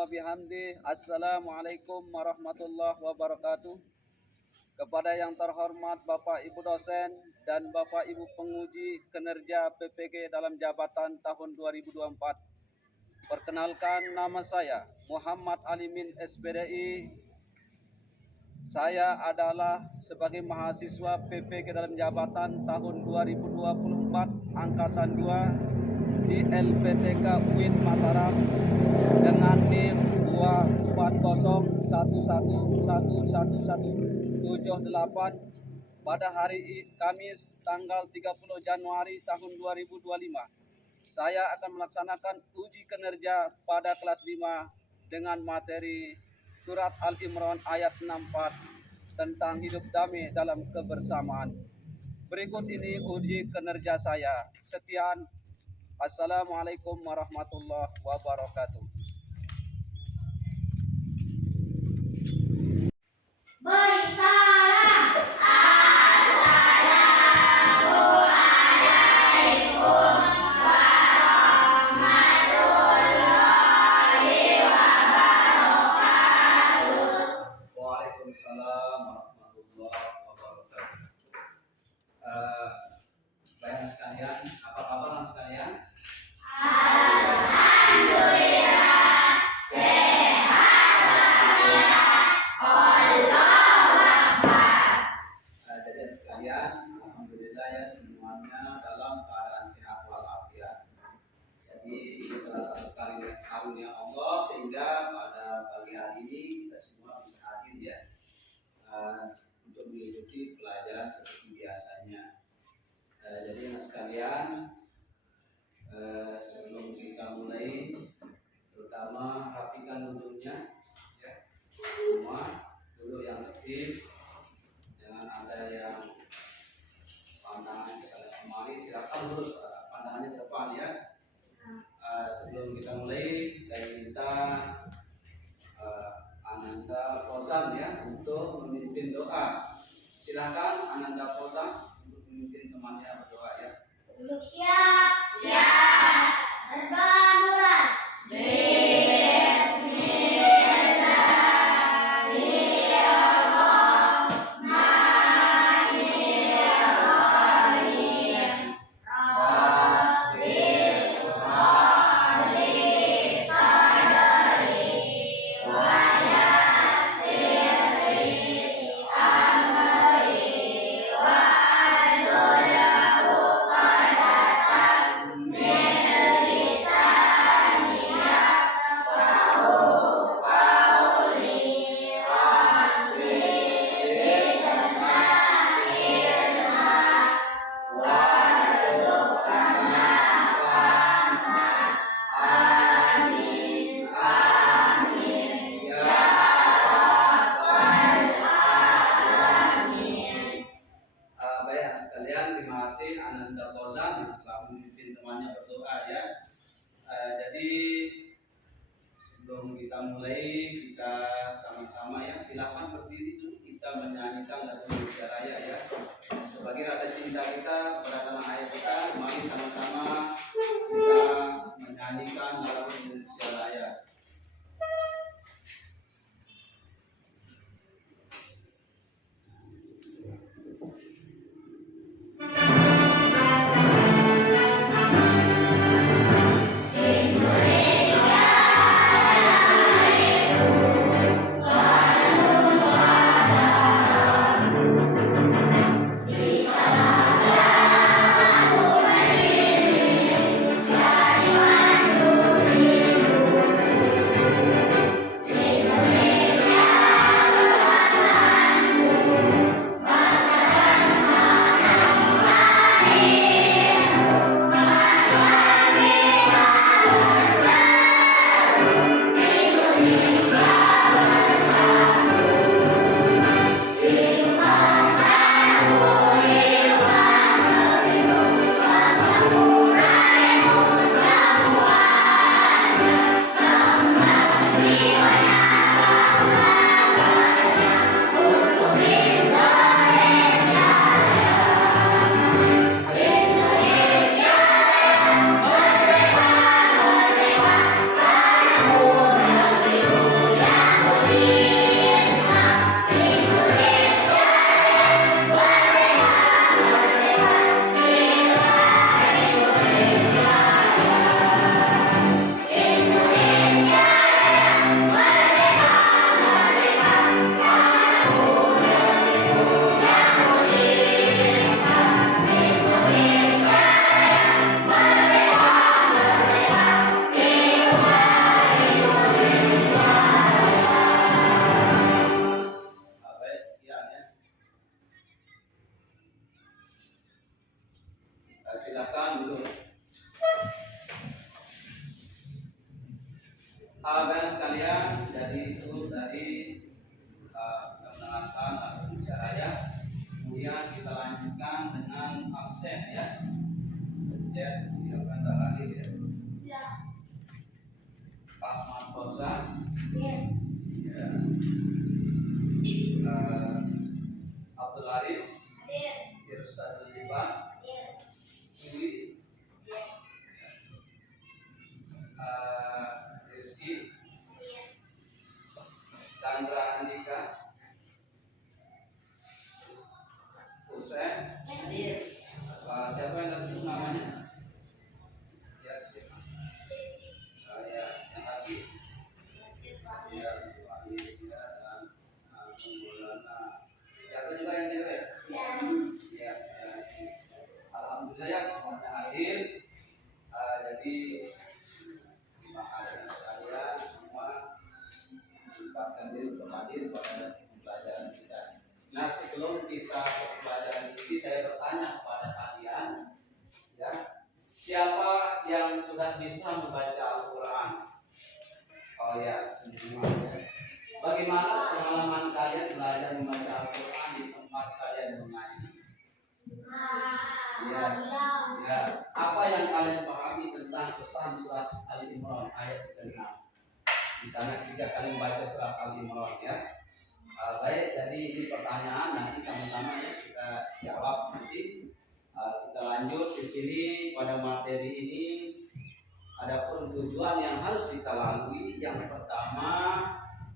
wa bihamdi. Assalamualaikum warahmatullahi wabarakatuh. Kepada yang terhormat Bapak Ibu dosen dan Bapak Ibu penguji kinerja PPG dalam jabatan tahun 2024. Perkenalkan, nama saya Muhammad Alimin SPDI. Saya adalah sebagai mahasiswa PPG dalam jabatan tahun 2024 angkatan 2 di LPTK UIN Mataram dengan NIM 240111178 pada hari Kamis tanggal 30 Januari tahun 2025. Saya akan melaksanakan uji kinerja pada kelas 5 dengan materi Surat Al-Imran ayat 64 tentang hidup damai dalam kebersamaan. Berikut ini uji kinerja saya. Sekian. Assalamualaikum warahmatullahi wabarakatuh. Beri salam. Assalamualaikum warahmatullahi wabarakatuh. Waalaikumsalam warahmatullahi wabarakatuh. Baik sekalian, apa kabar sekalian? Alhamdulillah sehat Allah. Jadi sekalian, alhamdulillah ya semuanya dalam keadaan sehat walafiat. Jadi ini salah satu karunia Allah sehingga pada pagi hari ini kita semua bisa hadir ya untuk mengikuti pelajaran seperti biasanya. Jadi sekalian, sebelum kita mulai, terutama rapikan duduknya ya, semua duduk yang tertib, jangan ada yang pandangannya ke sana kemari. Silakan lurus pandangannya ke depan ya. Sebelum kita mulai, saya minta Ananda Fauzan ya untuk memimpin doa. Silakan Ananda Fauzan untuk memimpin temannya berdoa ya. Untuk siap. Berdoa mulai. Bismillahirrahmanirrahim. Rabbi sholli sadri wa yassirli amri wahlul 'uqdatam min lisani yafqahu qawli. Rabbi zidna ilma warzuqna fahma. Amin amin ya rabbal alamin. Baik anak sekalian, terima kasih Ananda Fauzan yang telah memimpin temannya berdoa ya. Jadi sebelum kita mulai, kita sama-sama ya, silakan berdiri dulu, kita menyanyikan lagu Indonesia Raya ya. Sebagai rasa cinta kita kepada tanah air kita, mari sama-sama kita menyanyikan lagu Indonesia Raya. Dari silakan dulu. Bapak sekalian, jadi itu tadi kita mendengarkan lagu Indonesia Raya. Kemudian kita lanjutkan dengan absen ya. Absen silakan terakhir ya. Ya. Pak Martosa. Ya. Ya. Abdul Haris. Ya. Irsadul Liban. Ya. Iwi. Ya. Rizky. Ya. Chandra Andika. Husen. Hadir. Siapa yang tadi sebut namanya? Ya, siapa? Desi. Ya, yang tadi. Masih Fahri. Ya, Wahid ya, dan Maulana. Siapa juga yang cewek? Ya. Ya, ya. Alhamdulillah ya semuanya hadir. Jadi terima kasih kalian semua menyempatkan diri untuk hadir pada pembelajaran kita. Nah, sebelum kita ke pembelajaran ini, saya bertanya kepada kalian, ya, siapa yang sudah bisa membaca Al-Quran? Oh ya, semua ya. Bagaimana pengalaman kalian belajar membaca Al-Quran di tempat kalian mengaji? Yes. Ya. Apa yang kalian pahami tentang pesan surat Al-Imran ayat 36? Di sana ketika kalian baca surat Al-Imran ya. Baik, jadi ini pertanyaan nanti sama-sama ya kita jawab nanti. Kita lanjut di sini pada materi ini. Adapun tujuan yang harus kita lalui, yang pertama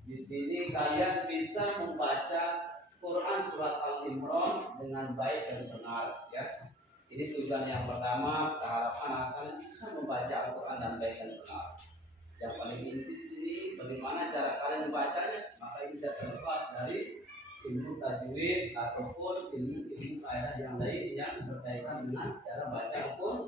di sini kalian bisa membaca Quran surat Al-Imran dengan baik dan benar ya. Ini tujuan yang pertama, kita harapkan asalnya bisa membaca Al-Quran dan baik dan benar. Yang paling inti di sini bagaimana cara kalian membacanya, maka ini tidak terlepas dari ilmu tajwid ataupun ilmu kaidah yang lain yang berkaitan dengan cara baca Al-Quran.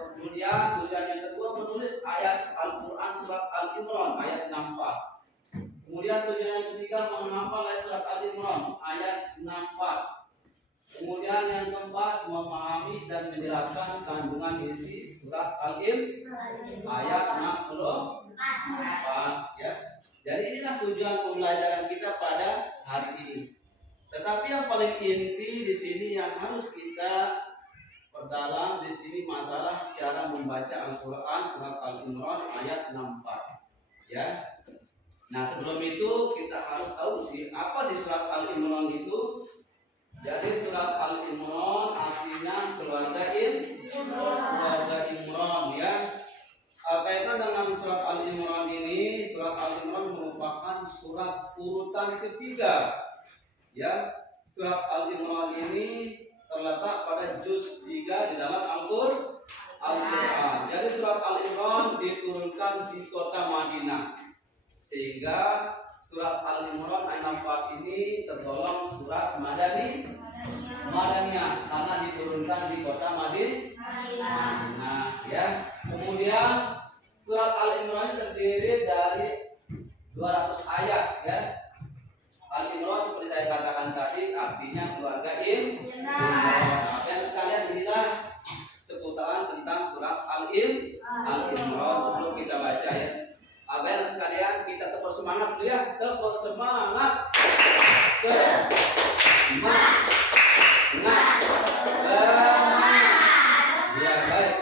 Kemudian tujuan yang kedua menulis ayat Al-Quran surat Al-Imran ayat 64. Kemudian tujuan yang ketiga menghafal ayat surat Al-Imran ayat 64. Kemudian yang keempat memahami dan menjelaskan kandungan isi surat Al-Imran ayat 64 ya. Jadi inilah tujuan pembelajaran kita pada hari ini. Tetapi yang paling inti di sini yang harus kita perdalam di sini masalah cara membaca Al-Qur'an surat Al-Imran ayat 64 ya. Nah, sebelum itu kita harus tahu sih apa sih surat Al-Imran itu. Jadi surat Al-Imran artinya keluarga Imran ya. Kaitan dengan surat Al-Imran ini, surat Al-Imran merupakan surat urutan ketiga. Ya, surat Al-Imran ini terletak pada juz 3 di dalam Al-Qur'an. Jadi surat Al-Imran diturunkan di kota Madinah. Sehingga surat Al-Imran ayat 64 ini tergolong surat Madaniyah karena diturunkan di kota Madinah. Nah, ya. Kemudian surat Al-Imran terdiri dari 200 ayat ya. Al-Imran seperti saya katakan tadi artinya keluarga Imran. Dan sekalian inilah seputaran tentang surat Al-Imran sebelum kita baca ya. Agar sekalian kita tepuk semangat dulu ya, tepuk semangat. Semangat. Ya baik.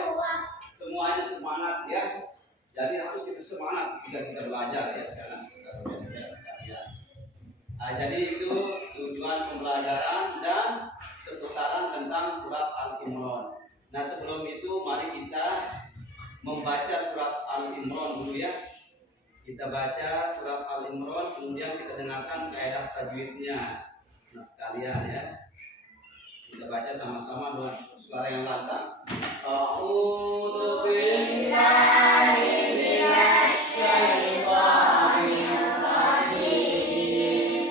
Semuanya semangat ya. Jadi harus kita semangat ketika kita belajar ya, jangan kita belajar sekalian. Nah, jadi itu tujuan pembelajaran dan seputaran tentang surat Al-Imran. Nah, sebelum itu mari kita membaca surat Al-Imran dulu ya. Kita baca surat Al-Imran, kemudian kita dengarkan kaidah tajwidnya. Nah sekalian ya, kita baca sama-sama dengan suara yang lantang. A'udzu billahi minasy syaithanir rajim.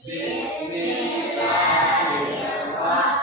Bismillahirrahmanirrahim.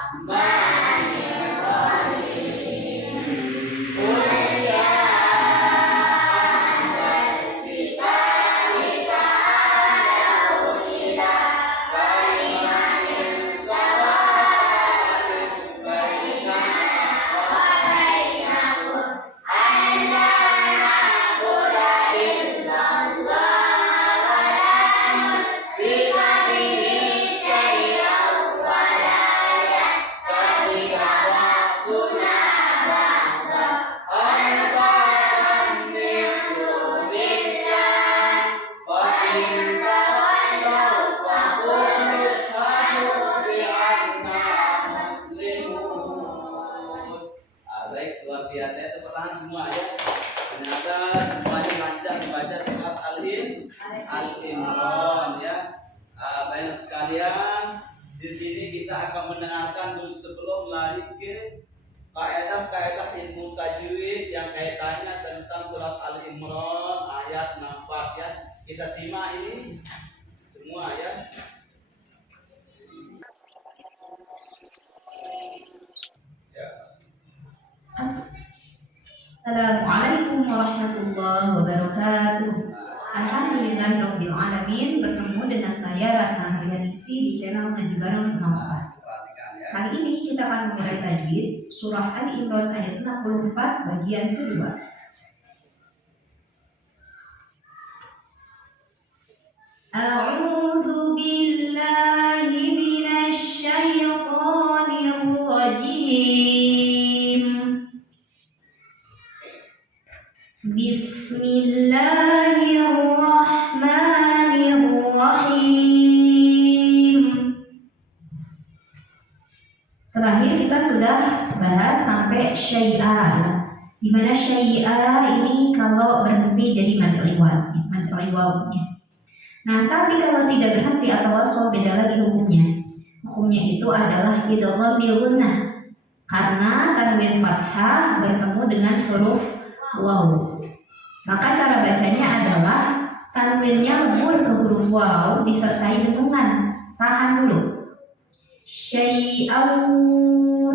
biasa ya, tepuk tangan semua ya. Ternyata semuanya lancar membaca surat Al-Imran ya. Baik sekalian, di sini kita akan mendengarkan dulu sebelum lari ke kaidah-kaidah ilmu tajwid yang kaitannya tentang surat Al-Imran ayat 64 ya. Kita simak ini semua ya. Assalamualaikum warahmatullahi wabarakatuh. Alhamdulillahirabbil alamin. Bertemu dengan saya Ratna Haryanisi di channel Ngaji Bareng 64. Kali ini kita akan memulai tajwid surah Ali Imran ayat 64 bagian kedua. A'udzu billahi minasy syaithanir rajim. Bismillahirrahmanirrahim. Terakhir kita sudah bahas sampai syai'a, di mana syai'a ini kalau berhenti jadi mad iwalnya. Nah, tapi kalau tidak berhenti atau wasol beda lagi hukumnya. Hukumnya itu adalah idgham bi gunnah karena tanwin fathah bertemu dengan huruf waw. Maka cara bacanya adalah tanwinnya lemur ke huruf waw disertai dengungan. Tahan dulu. Syai'an,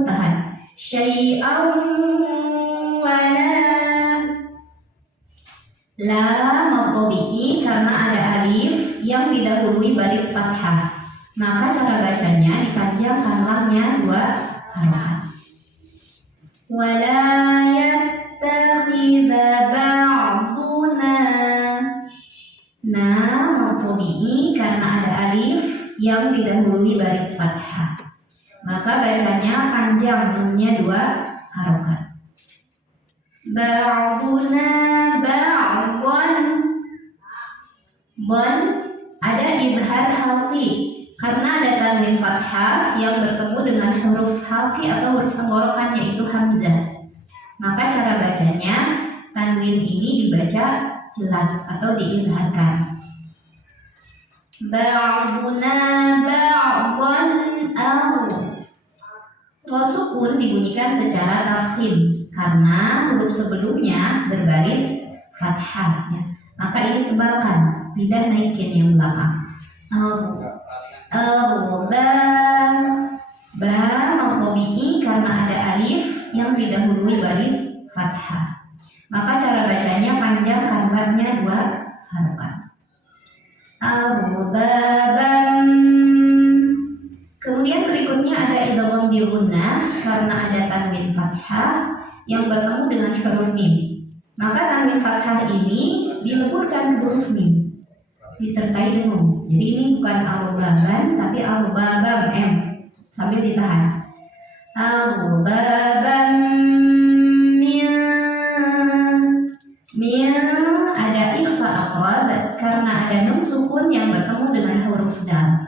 tahan. Syai'an wala. La maqtabi'i karena ada alif yang didahului baris fathah. Maka cara bacanya dipanjangkan lamnya 2 harokat. Wala yattakhidha ba'duna. Nah, maqtabi'i karena ada alif yang didahului baris fathah. Maka bacanya panjang, nunnya 2 harokat. Ba'duna ba'dan. Bon ada idhar halqi karena ada tanwin fathah yang bertemu dengan huruf halqi atau huruf tenggorokan yaitu hamzah. Maka cara bacanya tanwin ini dibaca jelas atau diidharkan. Ba'duna ba'dan al. Ro sukun dibunyikan secara tafkhim karena huruf sebelumnya berbaris fathah ya. Maka ini tebalkan, lidah naikin yang belakang. Ba maqtabi'i karena ada alif yang didahului baris fathah. Maka cara bacanya panjang kalimatnya 2 harokat. Arbabam. Kemudian berikutnya ada idgham bi gunnah karena ada tanwin fathah yang bertemu dengan huruf mim. Maka tanwin fathah ini dileburkan ke huruf mim disertai dengung. Jadi ini bukan al-baban tapi al-babam m sambil ditahan. Al-babam min ada ikhfa aqrab karena ada nun sukun yang bertemu dengan huruf dal.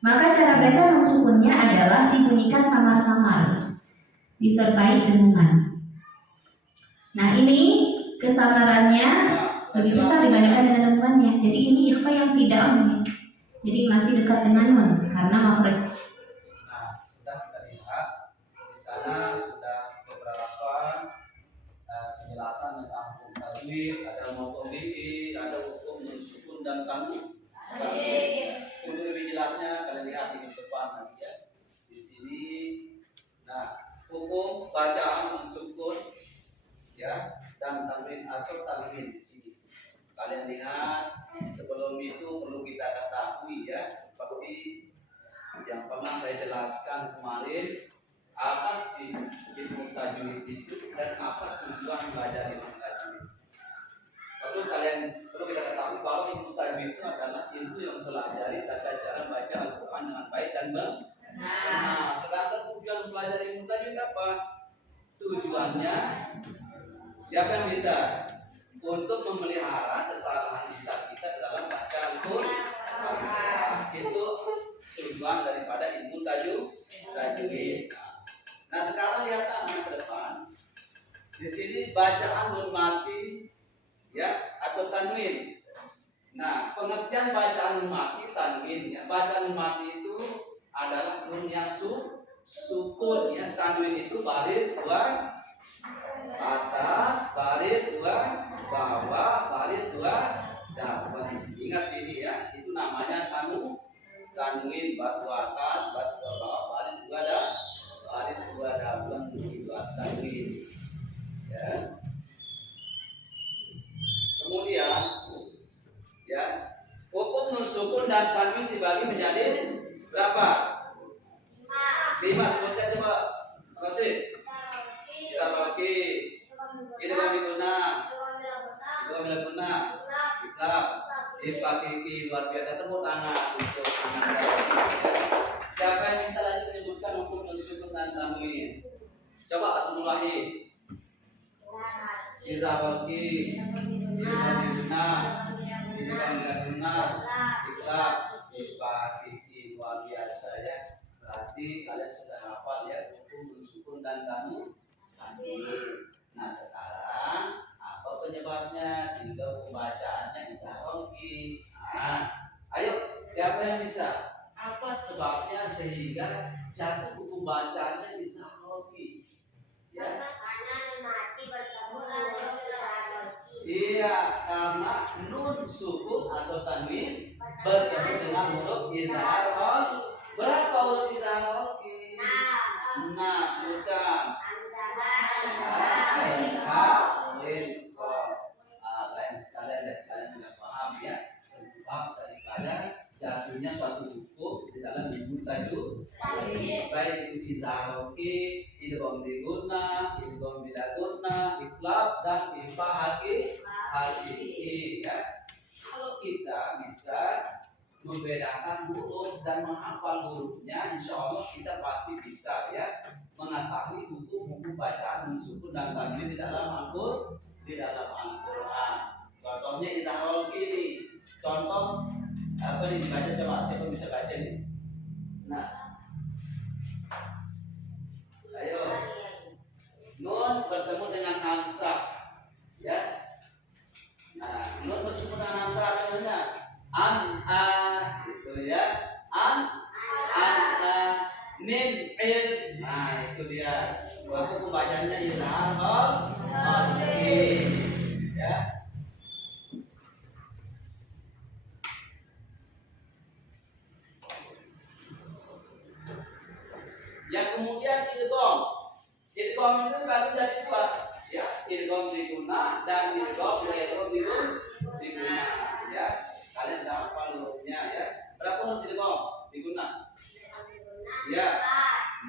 Maka cara baca nun sukunnya adalah dibunyikan samar-samar disertai dengungan. Nah, ini kesamarannya lebih besar dibandingkan dengan dengungannya. Jadi ini ikhfa yang tidak on. Jadi masih dekat dengan nun karena makhraj. Nah, sudah kita lihat di sana sudah beberapa penjelasan tentang hukum tajwid, ada maqtabi'i, ada hukum nun sukun dan tanwin. Untuk lebih jelasnya kalian lihat di depan nanti ya. Di sini, nah hukum bacaan nun sukun ya dan tanwin atau tanwin di sini. Kalian lihat sebelum itu perlu kita ketahui ya seperti yang pernah saya jelaskan kemarin apa sih ilmu tajwid itu dan apa tujuan belajar ilmu tajwid. Perlu kita ketahui bahwa ilmu tajwid itu adalah ilmu yang mempelajari tata cara baca Al-Quran dengan baik dan benar. Nah, sedangkan tujuan belajar ilmu tajwid apa? Tujuannya siapa yang bisa? Untuk memelihara kesalahan lisan kita dalam baca Al-Quran. Itu tujuan daripada ilmu tajwid. Nah, sekarang lihat anak ke depan. di sini bacaan nun mati ya atau tanwin. Nah, pengertian bacaan nun mati tanwin ya. Bacaan nun mati itu adalah nun yang sukun ya. Tanwin itu baris dua atas, baris dua bawah, baris dua depan. Ingat ini ya, itu namanya tanwin, baris dua atas, baris dua bawah, baris dua depan itu tanwin. Ya. Kemudian ya, hukum nun sukun dan tanwin dibagi menjadi berapa? 5. Sebutkan coba. Masih. Kita bagi ini kami guna kita dipakiki luar biasa. Tepuk tangan untuk anak. Siapa yang bisa lagi menyebutkan hukum nun sukun dan tanwin? Coba Asmulahi. Izawaki, Ibadina, Ibadina, Ikhlas, dipakiki luar biasa ya. Berarti kalian sudah hafal ya hukum nun sukun dan tanwin. Nah sekarang apa penyebabnya sehingga pembacaannya izharoki? Nah, ayo siapa yang bisa? Apa sebabnya sehingga jatuh hukum bacaannya izharoki? Ya. Iya, karena nun sukun atau tanwin bertemu dengan huruf izhar. Berapa huruf izharoki? 6. Sebutkan. Lain sekalian dan kalian sudah paham ya penyebab daripada jatuhnya suatu hukum di dalam ibu tajuk baik itu izharoki, idgham diguna, idgham bidaguna, iklab dan ifahaki ya. Kalau kita bisa membedakan huruf dan menghafal hurufnya, insya Allah kita pasti bisa ya mengetahui hukum-hukum bacaan nun sukun dan tanwin di dalam Al-Quran. Contohnya izharoki ini. Contoh apa nih dibaca coba, siapa bisa baca nih? Nah, ayo. Nun bertemu dengan hamzah ya. Nah, nun bertemu dengan hamzah artinya gitu ya. Min nah itu dia. Waktu pembacanya izhar ya. Yang kemudian idgham itu baru jadi dua ya, idgham diguna dan idgham diguna ya. Kalian sudah hafal hurufnya ya. Berapa huruf idgham diguna? Ya,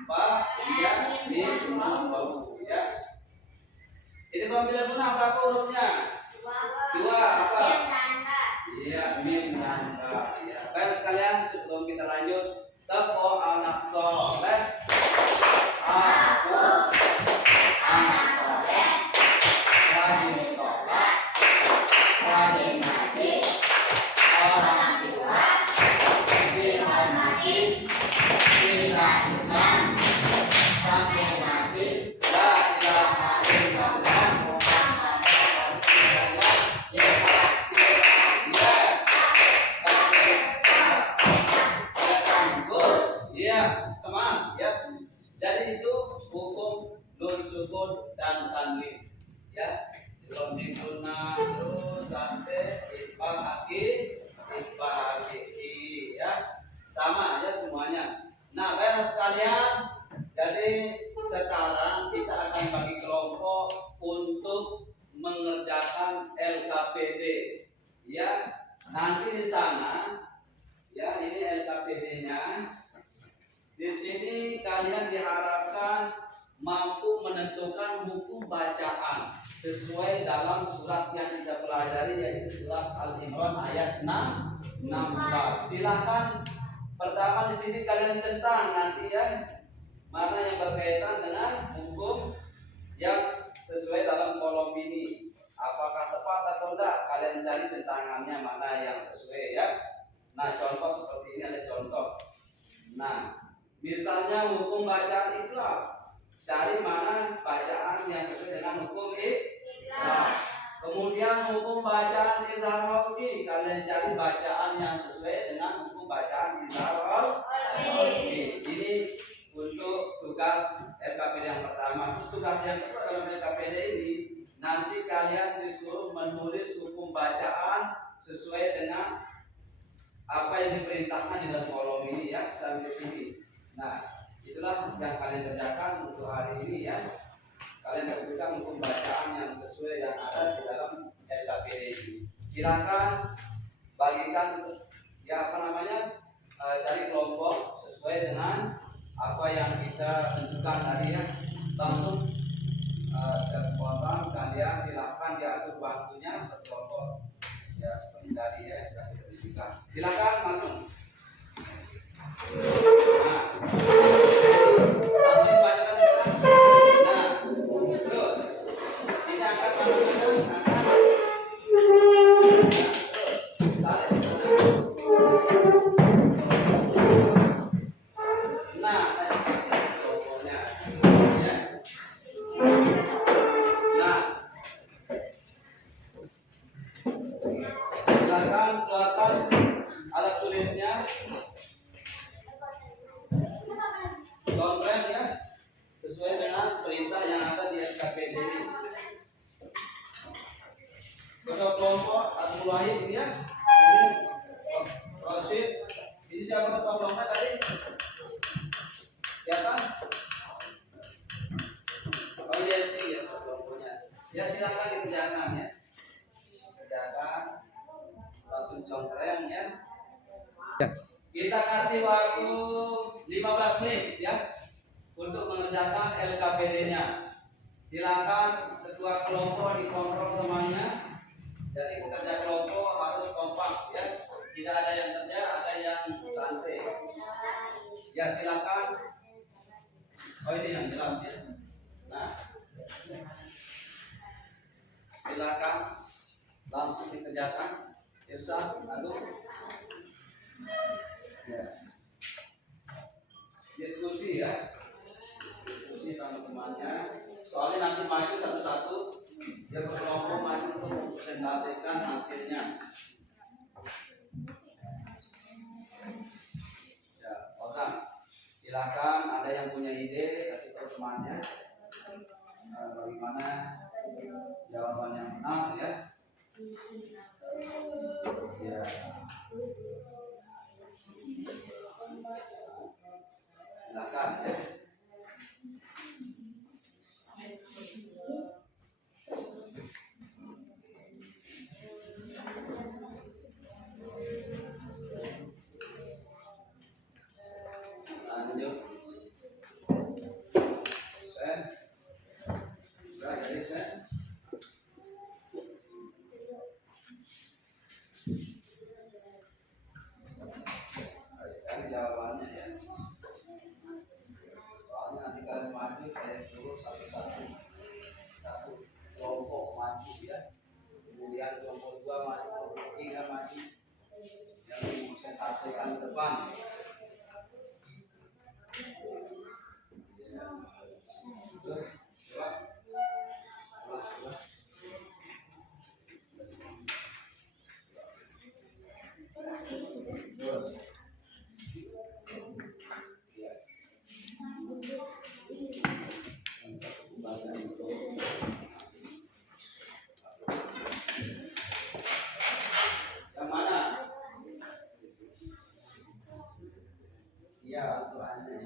4, 3, mim, wawu ya. Idgham diguna berapa hurufnya? 2 apa? Iya, mim dan ta ya. Baik sekalian, sebelum kita lanjut, taqwa anak soleh. Aku anak soleh, rajin sholat, rajin ngaji, orang tua dihormati, kita Islam sampai mati. La ilaha illallah Muhammadur Rasulullah. Ya, semangat ya. Jadi itu hukum nun sukun dan tanwin ya. Belum diguna terus sampai ifahaki ya. Sama ya semuanya. Nah, baiklah sekalian. Jadi sekarang kita akan bagi kelompok untuk mengerjakan LKPD ya. Nanti di sana ya, ini LKPD-nya. Di sini kalian diharapkan mampu menentukan hukum bacaan sesuai dalam surat yang kita pelajari, yaitu surat Al-Imran ayat 64. Silahkan pertama di sini kalian centang nanti ya, mana yang berkaitan dengan hukum yang sesuai dalam kolom ini. Apakah tepat atau tidak, kalian cari centangannya mana yang sesuai ya. Nah, contoh seperti ini ada contoh. Nah, misalnya hukum bacaan ikhlas, cari mana bacaan yang sesuai dengan hukum kemudian hukum bacaan izhar qauli, kalian cari bacaan yang sesuai dengan hukum bacaan izhar qauli. Ini untuk tugas LKPD yang pertama. Terus tugas yang kedua dalam LKPD ini, nanti kalian disuruh menulis hukum bacaan sesuai dengan apa yang diperintahkan di dalam kolom ini ya, sampai sini. Nah, itulah yang kalian kerjakan untuk hari ini ya. Kalian lakukan hukum bacaan yang sesuai yang ada di dalam LKPD ini. Silakan bagikan ya cari kelompok sesuai dengan apa yang kita tentukan tadi ya. Langsung kesempatan kalian silakan diatur waktunya berkelompok ya seperti tadi ya sudah kita tentukan. Silakan langsung. Nah, langsung dibacakan di sana. Nah, terus ini angkat tangan silakan keluarkan alat tulisnya, konfren ya, sesuai dengan perintah yang ada di LKPD ini. Ketua kelompok Abdul Wahid ini ya, ini Rosid, ini siapa ketua kelompok tadi? Siapa? Oh iya sih ya kelompoknya. Ya silakan dikerjakan ya. Kerjakan langsung contreng ya. Kita kasih waktu 15 menit ya untuk mengerjakan LKPD-nya. Silakan ketua kelompok dikontrol temannya. Jadi pekerja kelompok harus kompak ya. Tidak ada yang kerja, ada yang santai. Ya silakan. Oh ini yang jelas ya. Nah, silakan langsung dikerjakan. Irsa, lalu ya. Diskusi ya. Diskusi teman-temannya. Soalnya nanti maju satu-satu, dia berkelompok maju untuk presentasikan hasilnya. Ya, orang silakan ada yang punya ide kasih tahu temannya bagaimana jawaban yang benar ya. Ya. Silakan ya. Lanjut. Sen. Sudah jadi sen. Cari jawabannya ya. Soalnya nanti kalian maju saya suruh satu kelompok maju ya. Kemudian kelompok 2 maju, kelompok 3 maju. Yang presentasikan ke depan. Ya. Terus coba. Yang mana? Iya, soalnya.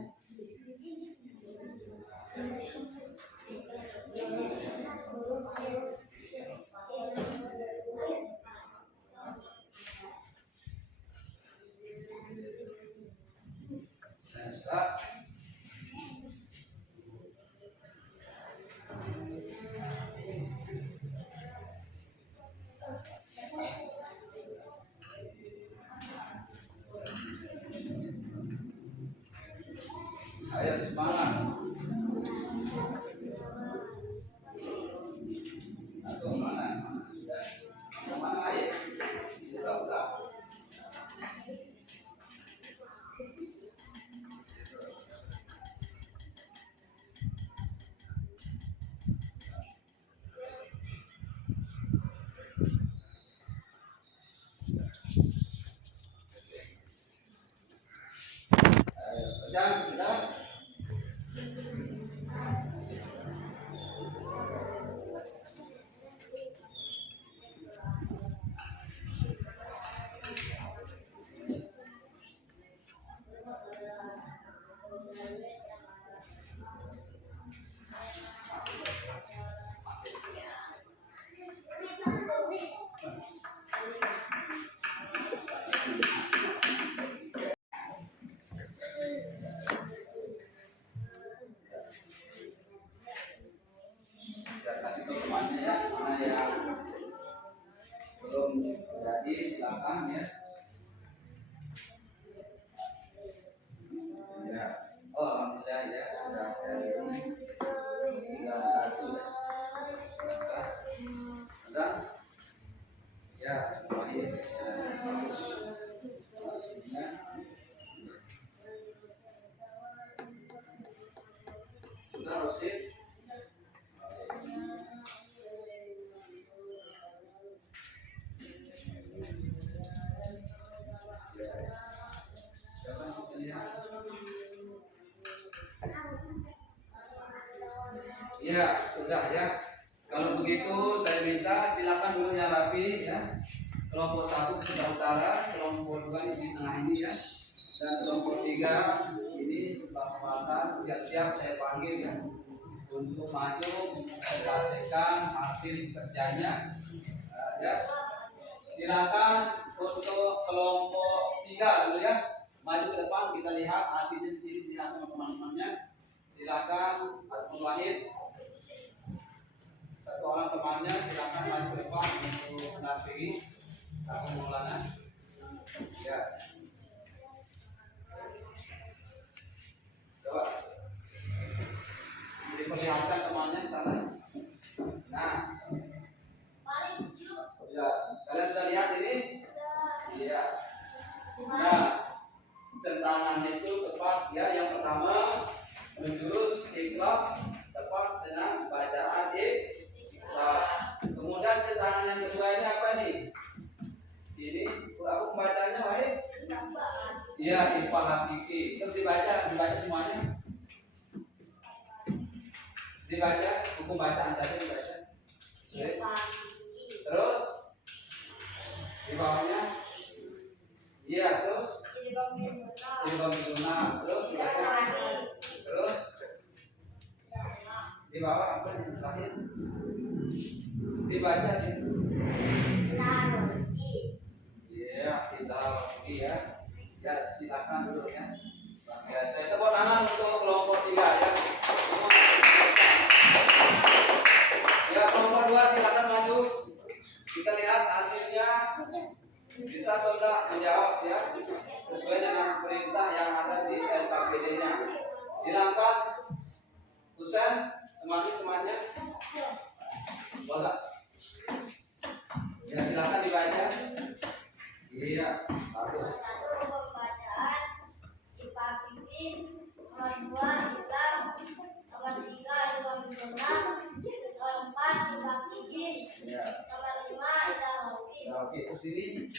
Ayo semangat. mudah-mudahan ya. Ya, oh alhamdulillah ya sudah dari ini tinggal satu ya. Ada? Ya, baik. Bagus. Hasilnya. Sudah Rosid? Ya, sudah ya. Kalau begitu saya minta silakan dulu yang rapi ya. Kelompok 1 di sebelah utara, kelompok 2 di tengah ini ya. Dan kelompok 3 ini sebelah selatan. Siap-siap saya panggil ya. Untuk maju mempresentasikan hasil kerjanya. Ya. Silakan untuk kelompok 3 dulu ya. Maju ke depan kita lihat hasilnya di sini lihat sama teman-temannya. Silakan Asmul Wahid. Satu orang temannya silakan maju ke depan untuk mendampingi pengulangan. Ya. Coba diperlihatkan temannya di sana. Nah, ya kalian sudah lihat ini? Iya. Nah, centangan itu tepat ya. Yang pertama menjurus ikhlas tepat dengan bacaan kemudian centangan yang kedua ini apa nih? Ini aku pembacanya baik. Iya, IPA hakiki. Terus dibaca semuanya. Dibaca, hukum bacaan saja dibaca. Terus di bawahnya. Iya, terus terus dibaca. Terus di bawah apa yang terakhir? Dibaca sih. Iya, izalati ya. Ya, silakan dulu ya. Ya, saya tepuk tangan untuk kelompok 3 ya. Ya, kelompok 2 silakan maju. Kita lihat hasilnya bisa atau tidak menjawab ya sesuai dengan perintah yang ada di LKPD-nya. Silakan Husain, temannya. Baca. Ya, silakan dibaca. Iya, bagus. Nomor 1 pembacaan IPA fikih, nomor 2 Islam, nomor 3 ilmu sunnah, nomor 4 IPA fikih, nomor 5 ideologi. Oke, terus ini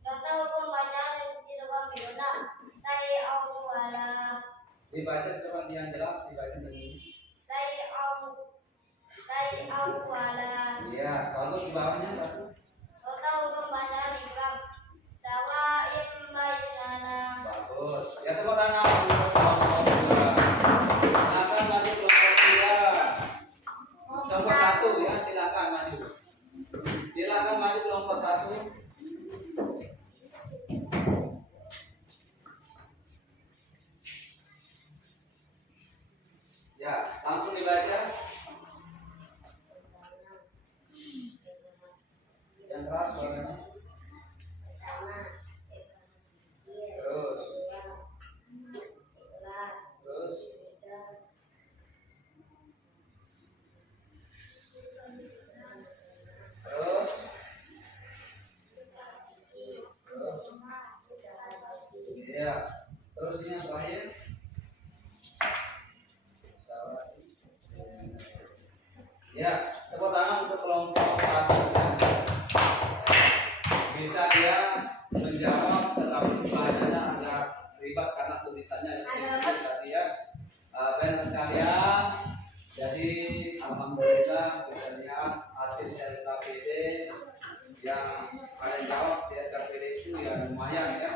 Contoh hukum bacaan itu pidana. Saya awala. dibaca coba yang jelas dibaca dengan ini. Saya awala. Iya, bagus di bawahnya satu. Contoh hukum bacaan ikram. Sawaim bainana. Bagus. Ya, tepuk tangan untuk kelompok 2. Silakan maju kelompok 3. Kelompok 1 ya, silakan maju. Silakan maju kelompok 1. Ya, langsung dibaca. Yang keras suaranya. Terus. Terus. Iya. Terus ini yang terakhir. Ya, tepuk tangan untuk kelompok 1. Bisa dia menjawab, tetapi bacanya agak ribet karena tulisannya tadi ya. Benar sekalian. Jadi alhamdulillah kita lihat hasil dari KPD yang kalian jawab di KPD itu ya lumayan ya.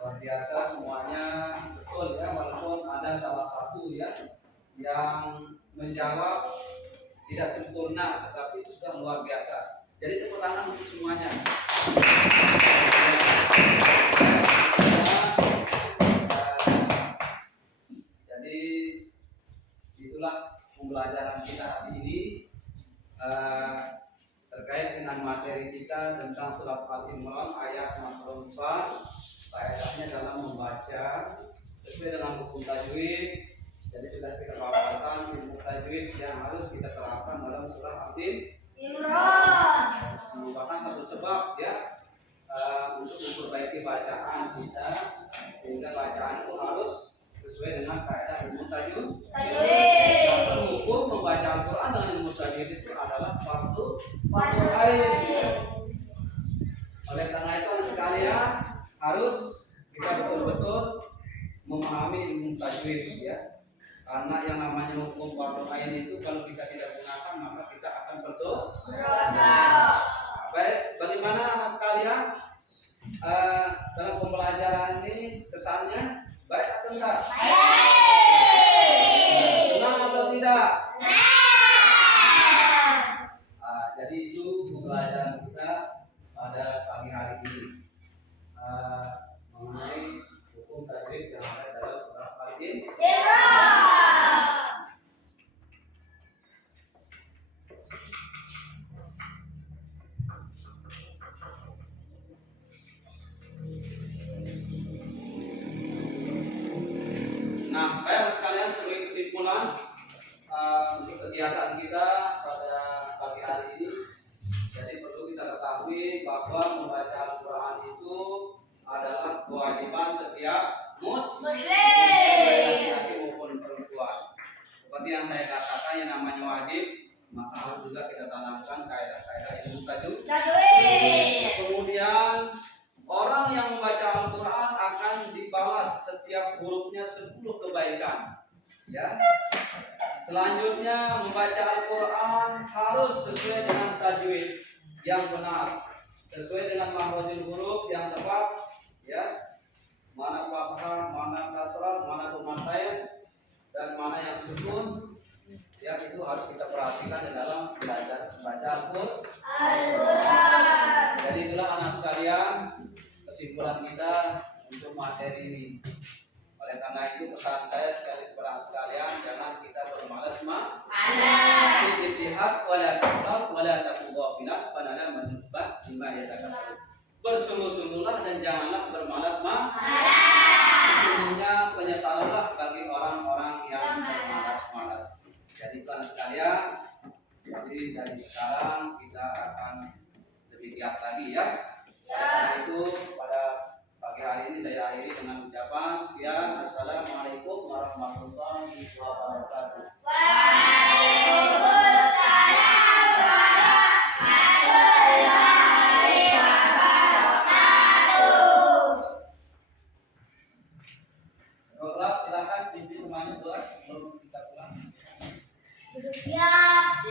Luar biasa semuanya betul ya, walaupun ada salah satu ya yang menjawab tidak sempurna, tetapi itu sudah luar biasa. Jadi tepuk tangan untuk semuanya. Jadi itulah pembelajaran kita hari ini. terkait dengan materi kita tentang surat Al-Imran ayat 64. Kaidahnya dalam membaca sesuai dengan hukum tajwid. Jadi sudah kita paparkan ilmu tajwid yang harus kita terapkan dalam surah Al-Imran. Merupakan satu sebab ya untuk memperbaiki bacaan kita, sehingga bacaan itu harus sesuai dengan kaidah ilmu tajwid. Dan hukum membaca Al-Quran dengan ilmu tajwid itu adalah fardu ain. Oleh karena itu sekalian harus kita betul-betul memahami ilmu tajwid ya. Karena yang namanya hukum fardu ain itu kalau kita tidak gunakan maka kita akan berdosa. Baik, bagaimana anak sekalian dalam pembelajaran ini kesannya baik atau tidak? Senang atau tidak? Jadi itu pembelajaran kita pada pagi hari ini mengenai hukum tajwid yang ada dalam surah Al-Imran. Nah, baik sekalian, sebagai kesimpulan untuk kegiatan kita pada pagi hari ini, jadi perlu kita ketahui bahwa membaca Al-Quran itu adalah kewajiban setiap muslim, laki-laki maupun perempuan. Seperti yang saya katakan, yang namanya wajib, maka harus juga kita tanamkan kaidah-kaidah ilmu tajwid. Kemudian orang yang membaca Al-Quran akan dibalas setiap hurufnya 10 kebaikan. Ya. Selanjutnya membaca Al-Quran harus sesuai dengan tajwid yang benar, sesuai dengan makhrajul huruf yang tepat. Ya. Mana fathah, mana kasrah, mana pematain, dan mana yang sukun. Ya, itu harus kita perhatikan di dalam belajar membaca Al-Quran. Jadi itulah anak sekalian kesimpulan kita untuk materi ini. Oleh karena itu pesan saya sekali kepada sekalian, jangan kita bermalas-malas. Ijtihad wala tasal wala taqwafilah panana manubah bima yatakassar. Bersungguh-sungguhlah dan janganlah bermalas-malas. Sesungguhnya penyesalanlah bagi orang-orang yang bermalas-malas. Jadi itu anak sekalian, jadi dari sekarang kita akan lebih giat lagi ya. Karena itu pada pagi hari ini saya akhiri dengan ucapan sekian. Assalamualaikum warahmatullahi wabarakatuh. Waalaikumsalam warahmatullahi wabarakatuh. Dokter, silakan pimpin rumahnya doa sebelum kita pulang. Siap.